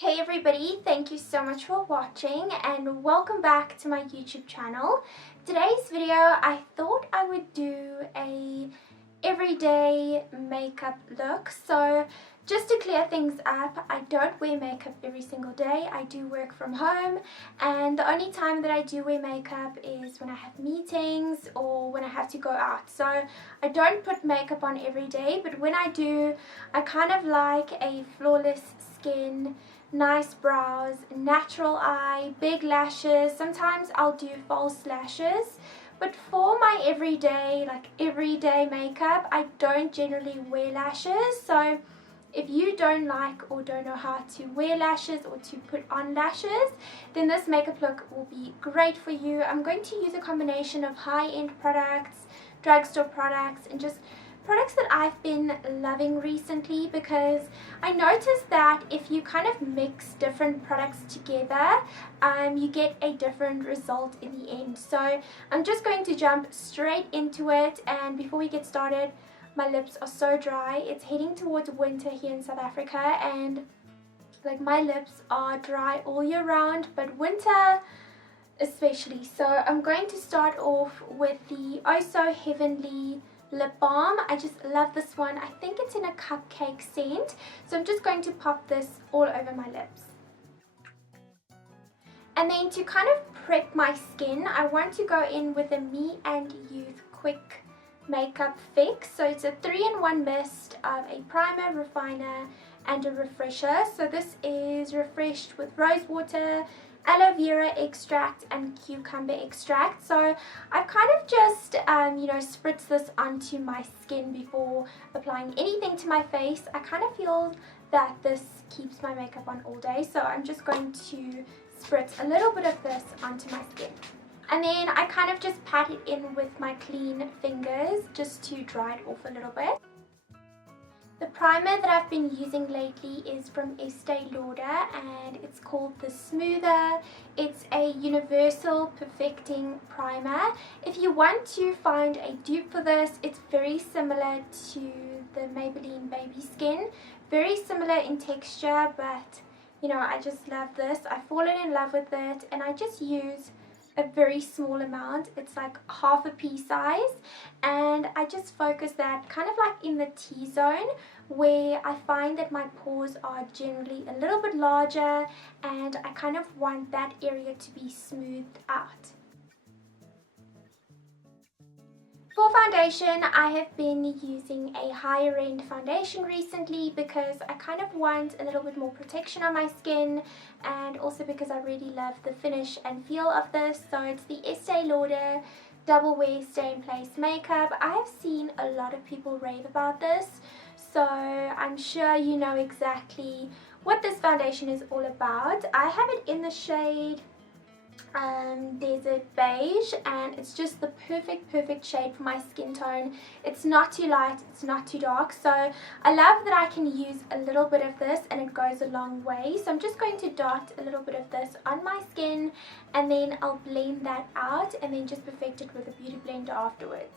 Hey everybody, thank you so much for watching and welcome back to my YouTube channel. Today's video I thought I would do a everyday makeup look. So just to clear things up, I don't wear makeup every single day. I do work from home and the only time that I do wear makeup is when I have meetings or when I have to go out. So I don't put makeup on every day, but when I do, I kind of like a flawless skin, nice brows, natural eye, big lashes. Sometimes I'll do false lashes, but for my everyday makeup, I don't generally wear lashes. So if you don't like or don't know how to wear lashes or to put on lashes, then this makeup look will be great for you. I'm going to use a combination of high-end products, drugstore products, and just products that I've been loving recently, because I noticed that if you kind of mix different products together, you get a different result in the end. So I'm just going to jump straight into it, and before we get started, my lips are so dry. It's heading towards winter here in South Africa, and like my lips are dry all year round, but winter especially. So I'm going to start off with the Oh So Heavenly lip balm. I just love this one. I think it's in a cupcake scent. So I'm just going to pop this all over my lips. And then to kind of prep my skin, I want to go in with a Me and Youth Quick Makeup Fix. So it's a 3-in-1 mist of a primer, refiner, and a refresher. So this is refreshed with rose water, aloe vera extract, and cucumber extract. So I've kind of just spritz this onto my skin before applying anything to my face. I kind of feel that this keeps my makeup on all day, so I'm just going to spritz a little bit of this onto my skin. And then I kind of just pat it in with my clean fingers just to dry it off a little bit. The primer that I've been using lately is from Estee Lauder, and it's called the Smoother. It's a universal perfecting primer. If you want to find a dupe for this, it's very similar to the Maybelline Baby Skin. Very similar in texture, but I just love this. I've fallen in love with it, and I just use a very small amount. It's like half a pea size, and I just focus that kind of like in the T-zone, where I find that my pores are generally a little bit larger, and I kind of want that area to be smoothed out. For foundation, I have been using a higher end foundation recently because I kind of want a little bit more protection on my skin, and also because I really love the finish and feel of this. So it's the Estee Lauder Double Wear Stay in Place Makeup. I have seen a lot of people rave about this, so I'm sure you know exactly what this foundation is all about. I have it in the shade Desert Beige, and it's just the perfect shade for my skin tone. It's not too light, it's not too dark, so I love that I can use a little bit of this and it goes a long way. So I'm just going to dot a little bit of this on my skin, and then I'll blend that out and then just perfect it with a beauty blender afterwards.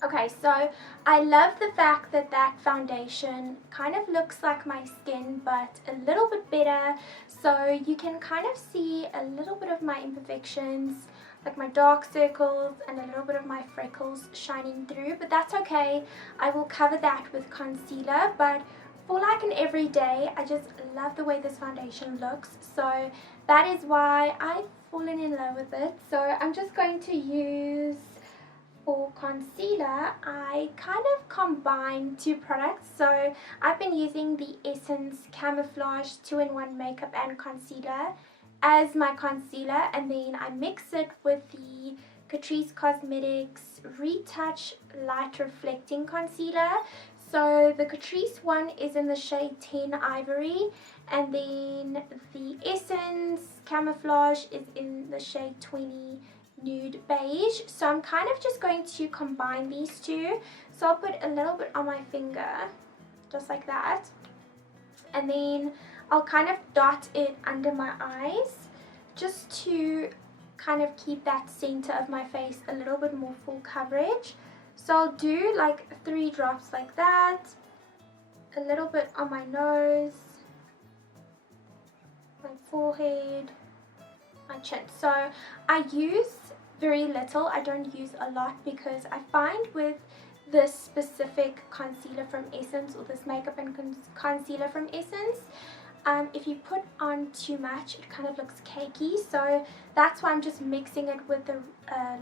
Okay, so I love the fact that that foundation kind of looks like my skin, but a little bit better. So you can kind of see a little bit of my imperfections, like my dark circles and a little bit of my freckles shining through, but that's okay. I will cover that with concealer, but for like an everyday, I just love the way this foundation looks. So that is why I've fallen in love with it. So I'm just going to use, for concealer, I kind of combine two products. So I've been using the Essence Camouflage 2-in-1 makeup and concealer as my concealer, and then I mix it with the Catrice Cosmetics Retouch Light Reflecting Concealer. So the Catrice one is in the shade 10 Ivory, and then the Essence Camouflage is in the shade 20 Nude Beige. So I'm kind of just going to combine these two. So I'll put a little bit on my finger, just like that. And then I'll kind of dot it under my eyes just to kind of keep that center of my face a little bit more full coverage. So I'll do like 3 drops like that, a little bit on my nose, my forehead, my chin. So I use very little, I don't use a lot, because I find with this specific concealer from Essence, or this makeup and concealer from Essence, if you put on too much, it kind of looks cakey. So that's why I'm just mixing it with the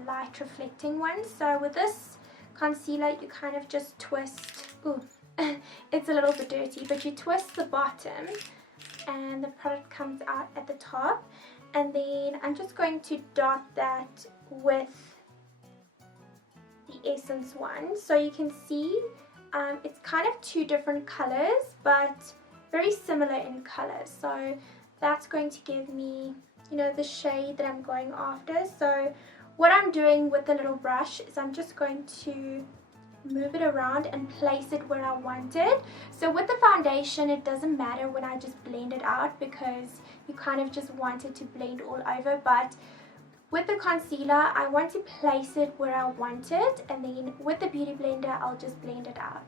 light reflecting one. So with this concealer, you kind of just twist. Ooh, it's a little bit dirty, but you twist the bottom and the product comes out at the top. And then I'm just going to dot that with the Essence one. So you can see it's kind of 2 different colors, but very similar in color. So that's going to give me, you know, the shade that I'm going after. So what I'm doing with the little brush is I'm just going to move it around and place it where I want it. So with the foundation, it doesn't matter when I just blend it out, because you kind of just want it to blend all over. But with the concealer, I want to place it where I want it, and then with the beauty blender, I'll just blend it out.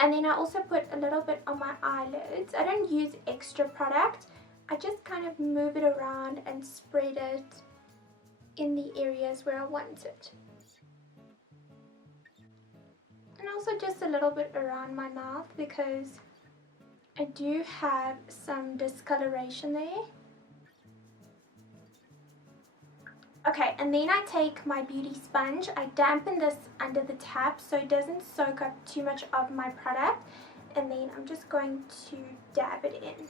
And then I also put a little bit on my eyelids. I don't use extra product. I just kind of move it around and spread it in the areas where I want it. And also just a little bit around my mouth, because I do have some discoloration there. Okay, and then I take my beauty sponge. I dampen this under the tap so it doesn't soak up too much of my product. And then I'm just going to dab it in.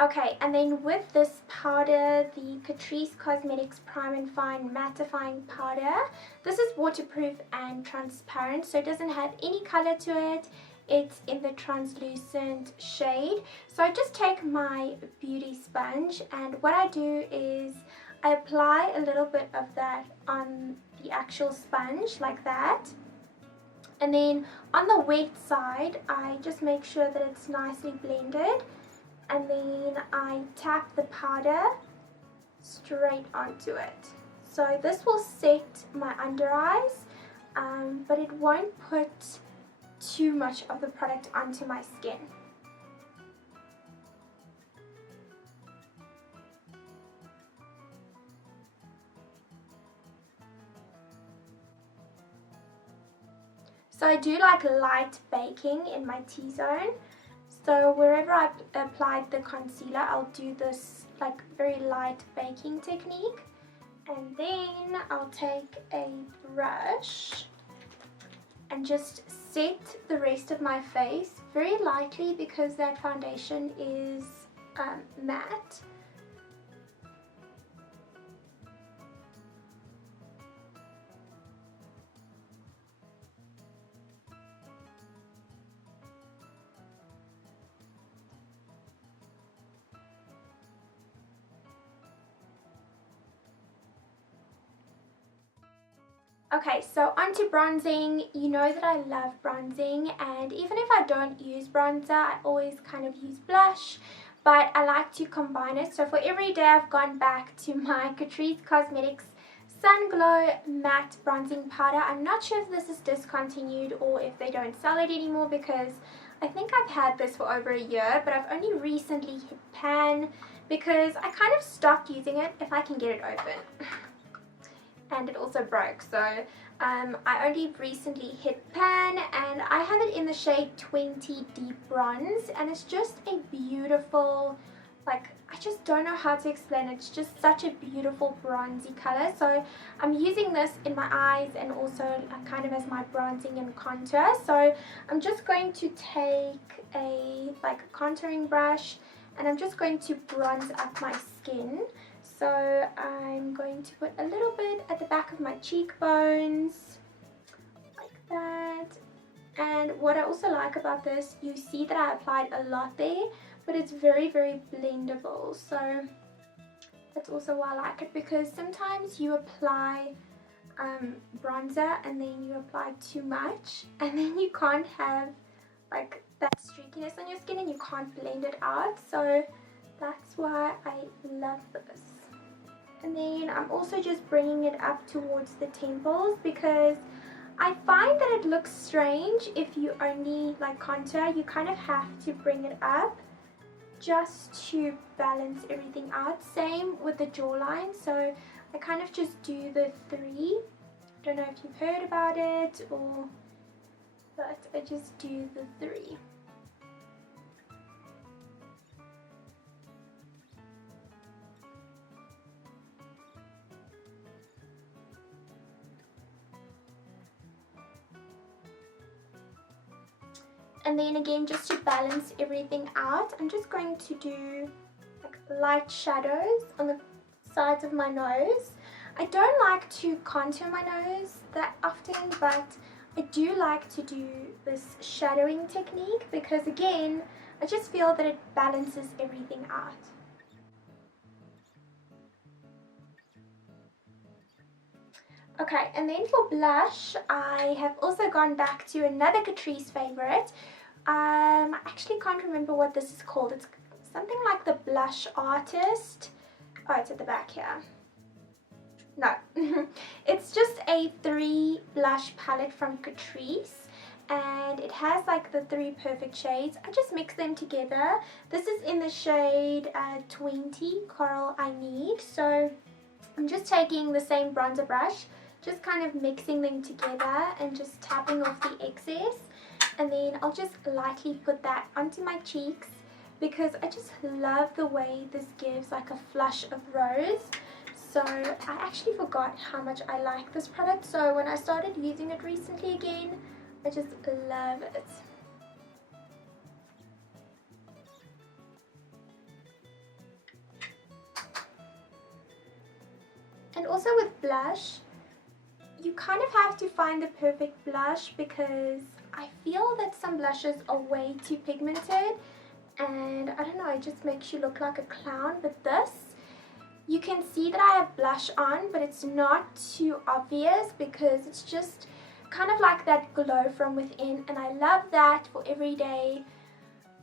Okay, and then with this powder, the Catrice Cosmetics Prime and Fine Mattifying Powder, this is waterproof and transparent, so it doesn't have any color to it. It's in the translucent shade. So I just take my beauty sponge, and what I do is I apply a little bit of that on the actual sponge, like that. And then on the wet side, I just make sure that it's nicely blended. And then I tap the powder straight onto it. So this will set my under eyes, but it won't put too much of the product onto my skin. So I do like light baking in my T-zone. So wherever I've applied the concealer, I'll do this like very light baking technique. And then I'll take a brush and just set the rest of my face very lightly, because that foundation is matte. Okay, so onto bronzing. You know that I love bronzing, and even if I don't use bronzer, I always kind of use blush, but I like to combine it. So for every day, I've gone back to my Catrice Cosmetics Sun Glow Matte Bronzing Powder. I'm not sure if this is discontinued or if they don't sell it anymore, because I think I've had this for over a year, but I've only recently hit pan because I kind of stopped using it, if I can get it open. And it also broke, so I only recently hit pan, and I have it in the shade 20 Deep Bronze, and it's just a beautiful, like, I just don't know how to explain it. It's just such a beautiful bronzy color. So I'm using this in my eyes and also kind of as my bronzing and contour. So I'm just going to take a contouring brush and I'm just going to bronze up my skin. So I'm going to put a little bit at the back of my cheekbones, like that. And what I also like about this, you see that I applied a lot there, but it's very, very blendable. So that's also why I like it, because sometimes you apply bronzer and then you apply too much and then you can't have like that streakiness on your skin and you can't blend it out. So that's why I love this. And then I'm also just bringing it up towards the temples, because I find that it looks strange if you only like contour. You kind of have to bring it up just to balance everything out. Same with the jawline. So I kind of just do the 3. I don't know if you've heard about it, but I just do the 3. And then again, just to balance everything out, I'm just going to do like light shadows on the sides of my nose. I don't like to contour my nose that often, but I do like to do this shadowing technique because again, I just feel that it balances everything out. Okay, and then for blush, I have also gone back to another Catrice favorite. I actually can't remember what this is called. It's something like the Blush Artist. Oh, it's at the back here. No, it's just a 3 blush palette from Catrice, and it has like the 3 perfect shades. I just mix them together. This is in the shade 20 Coral I Need. So I'm just taking the same bronzer brush, just kind of mixing them together and just tapping off the excess, and then I'll just lightly put that onto my cheeks because I just love the way this gives like a flush of rose. So I actually forgot how much I like this product, so when I started using it recently again, I just love it. And also with blush, you kind of have to find the perfect blush because I feel that some blushes are way too pigmented and I don't know, it just makes you look like a clown. But this, you can see that I have blush on, but it's not too obvious because it's just kind of like that glow from within, and I love that for every day,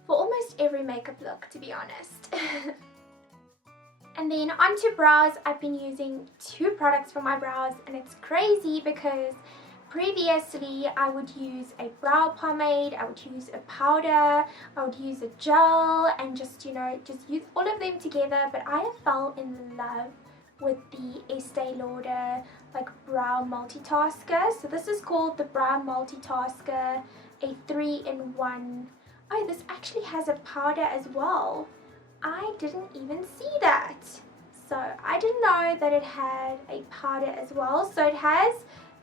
for almost every makeup look, to be honest. And then onto brows, I've been using 2 products for my brows, and it's crazy because previously I would use a brow pomade, I would use a powder, I would use a gel, and just, you know, just use all of them together. But I fell in love with the Estee Lauder like brow multitasker. So this is called the brow multitasker, a 3-in-1. Oh, this actually has a powder as well. I didn't even see that. So I didn't know that it had a powder as well. So it has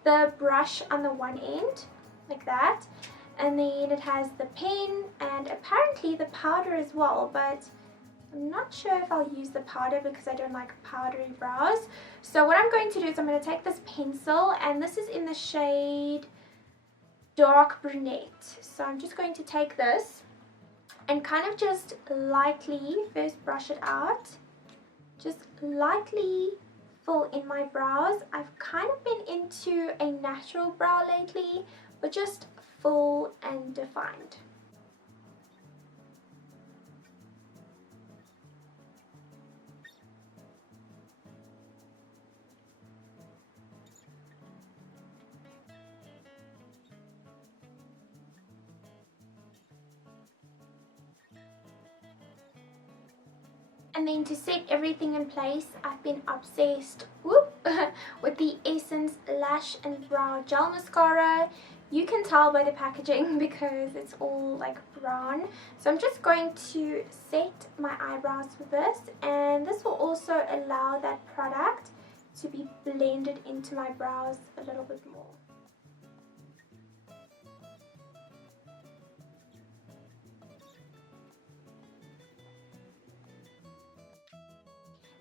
the brush on the one end, like that, and then it has the pen and apparently the powder as well, but I'm not sure if I'll use the powder because I don't like powdery brows. So what I'm going to do is I'm going to take this pencil, and this is in the shade Dark Brunette. So I'm just going to take this and kind of just lightly first brush it out, just lightly fill in my brows. I've kind of been into a natural brow lately, but just full and defined. And then to set everything in place, I've been obsessed with the Essence Lash and Brow Gel Mascara. You can tell by the packaging because it's all like brown. So I'm just going to set my eyebrows with this, and this will also allow that product to be blended into my brows a little bit more.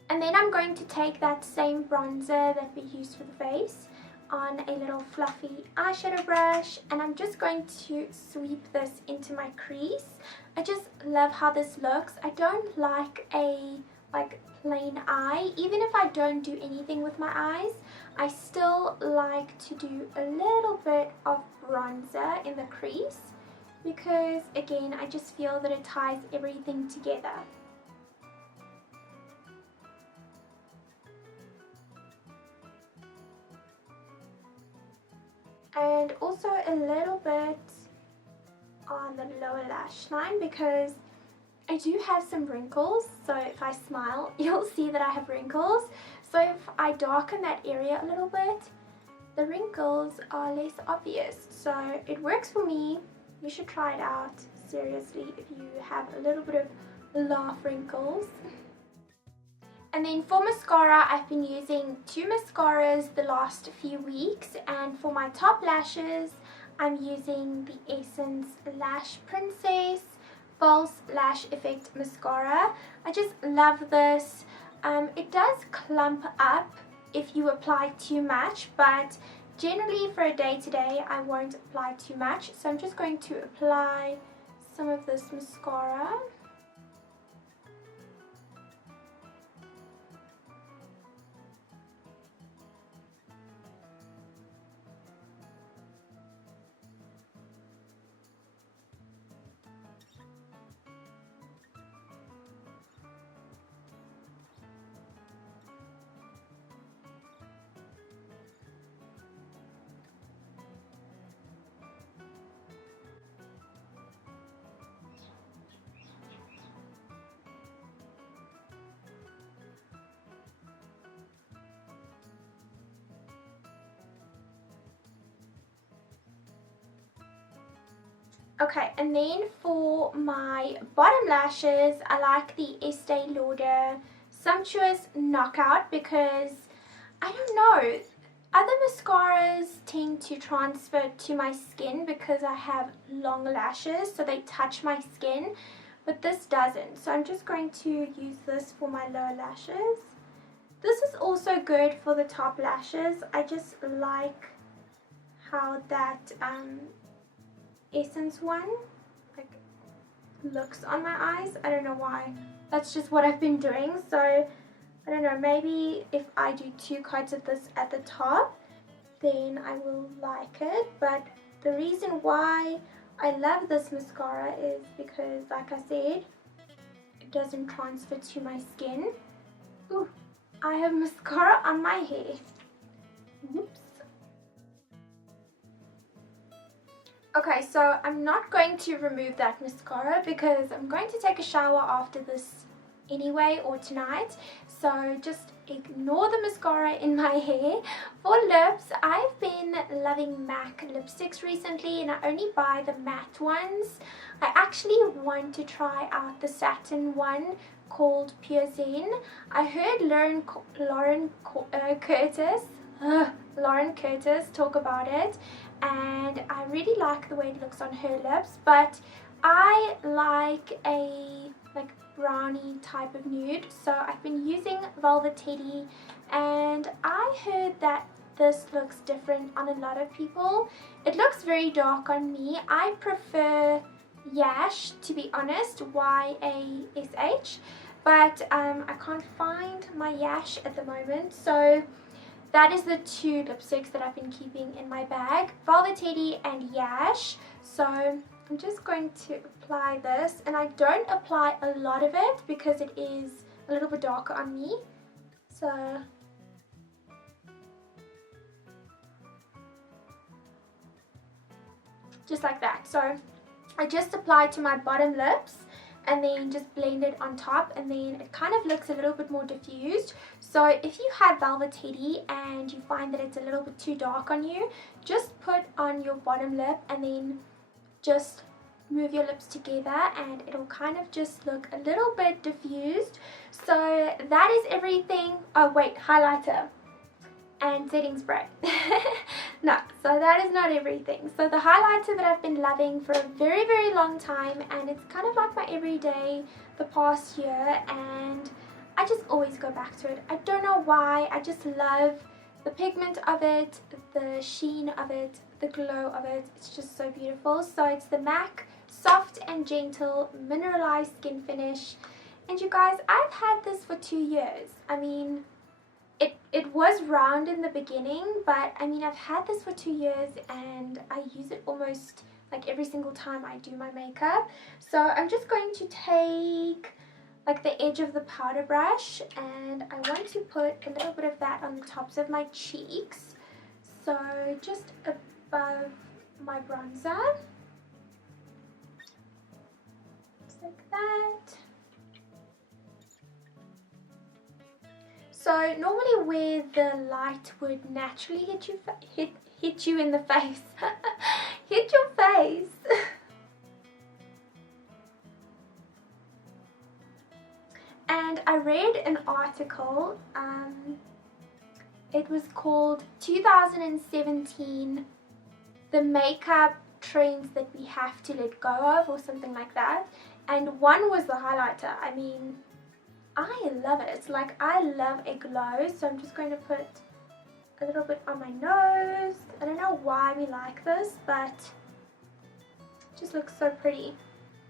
And then I'm going to take that same bronzer that we used for the face on a little fluffy eyeshadow brush, and I'm just going to sweep this into my crease. I just love how this looks. I don't like a plain eye. Even if I don't do anything with my eyes, I still like to do a little bit of bronzer in the crease because, again, I just feel that it ties everything together. And also a little bit on the lower lash line because I do have some wrinkles, so if I smile you'll see that I have wrinkles. So if I darken that area a little bit, the wrinkles are less obvious. So it works for me. You should try it out seriously if you have a little bit of laugh wrinkles. And then for mascara, I've been using 2 mascaras the last few weeks, and for my top lashes, I'm using the Essence Lash Princess False Lash Effect Mascara. I just love this. It does clump up if you apply too much, but generally for a day-to-day, I won't apply too much. So I'm just going to apply some of this mascara. Okay, and then for my bottom lashes, I like the Estee Lauder Sumptuous Knockout because, I don't know, other mascaras tend to transfer to my skin because I have long lashes, so they touch my skin, but this doesn't. So I'm just going to use this for my lower lashes. This is also good for the top lashes. I just like how that Essence one looks on my eyes. I don't know why. That's just what I've been doing. So I don't know, maybe if I do 2 coats of this at the top, then I will like it. But the reason why I love this mascara is because, like I said, it doesn't transfer to my skin. Ooh, I have mascara on my hair. Whoops. Okay, so I'm not going to remove that mascara because I'm going to take a shower after this anyway, or tonight. So just ignore the mascara in my hair. For lips, I've been loving MAC lipsticks recently, and I only buy the matte ones. I actually want to try out the satin one called Pure Zen. I heard Lauren Curtis talk about it, and I really like the way it looks on her lips, but I like a brownie type of nude. So I've been using Velvet Teddy, and I heard that this looks different on a lot of people. It looks very dark on me. I prefer Yash, to be honest, Y-A-S-H, but I can't find my Yash at the moment. So that is the 2 lipsticks that I've been keeping in my bag, Velvet Teddy and Yash. So I'm just going to apply this, and I don't apply a lot of it because it is a little bit darker on me. So just like that. So I just applied to my bottom lips, and then just blend it on top, and then it kind of looks a little bit more diffused. So if you have Velveteedy and you find that it's a little bit too dark on you, just put on your bottom lip and then just move your lips together and it'll kind of just look a little bit diffused. So that is everything. Oh wait, highlighter and setting spray. No, so that is not everything. So the highlighter that I've been loving for a very, very long time, and it's kind of like my everyday the past year, and I just always go back to it. I don't know why, I just love the pigment of it, the sheen of it, the glow of it. It's just so beautiful. So it's the MAC Soft and Gentle Mineralized Skin Finish, and you guys, I've had this for 2 years. I mean, it was round in the beginning, but I mean, I've had this for 2 years and I use it almost like every single time I do my makeup. So I'm just going to take like the edge of the powder brush, and I want to put a little bit of that on the tops of my cheeks, so just above my bronzer, just like that. So normally where the light would naturally hit you in the face, hit your face. And I read an article, it was called 2017, the makeup trends that we have to let go of, or something like that, and one was the highlighter. I mean, I love it. It's like, I love a glow, so I'm just going to put a little bit on my nose. I don't know why we like this, but it just looks so pretty.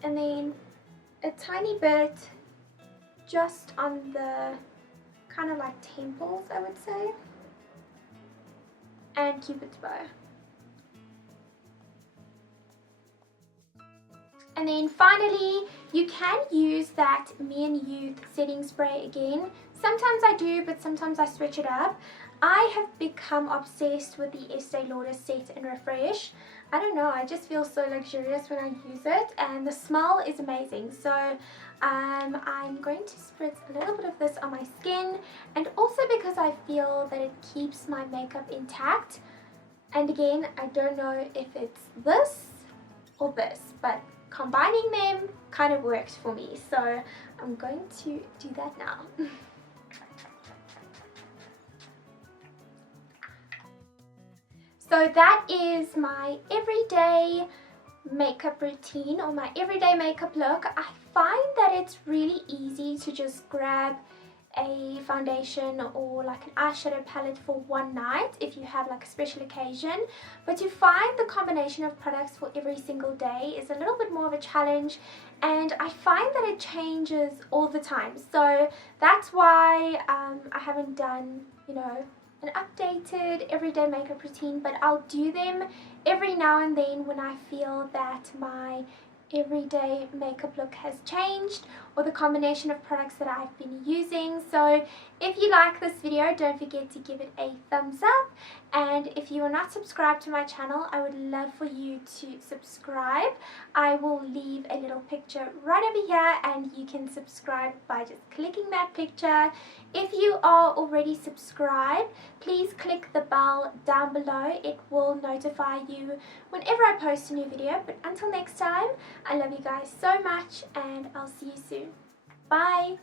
And then a tiny bit just on the kind of like temples, I would say, and Cupid's bow. And then finally, you can use that Me and Youth setting spray again. Sometimes I do, but sometimes I switch it up. I have become obsessed with the Estee Lauder Set and Refresh. I don't know, I just feel so luxurious when I use it, and the smell is amazing. So I'm going to spritz a little bit of this on my skin, and also because I feel that it keeps my makeup intact. And again, I don't know if it's this or this, but combining them kind of works for me, so I'm going to do that now. So that is my everyday makeup routine, or my everyday makeup look. I find that it's really easy to just grab a foundation or like an eyeshadow palette for one night if you have like a special occasion, but to find the combination of products for every single day is a little bit more of a challenge, and I find that it changes all the time. So that's why I haven't done, you know, an updated everyday makeup routine, but I'll do them every now and then when I feel that my everyday makeup look has changed, or the combination of products that I've been using. So if you like this video, don't forget to give it a thumbs up, and if you are not subscribed to my channel, I would love for you to subscribe. I will leave a little picture right over here, and you can subscribe by just clicking that picture. If you are already subscribed, please click the bell down below. It will notify you whenever I post a new video. But until next time, I love you guys so much, and I'll see you soon. Bye!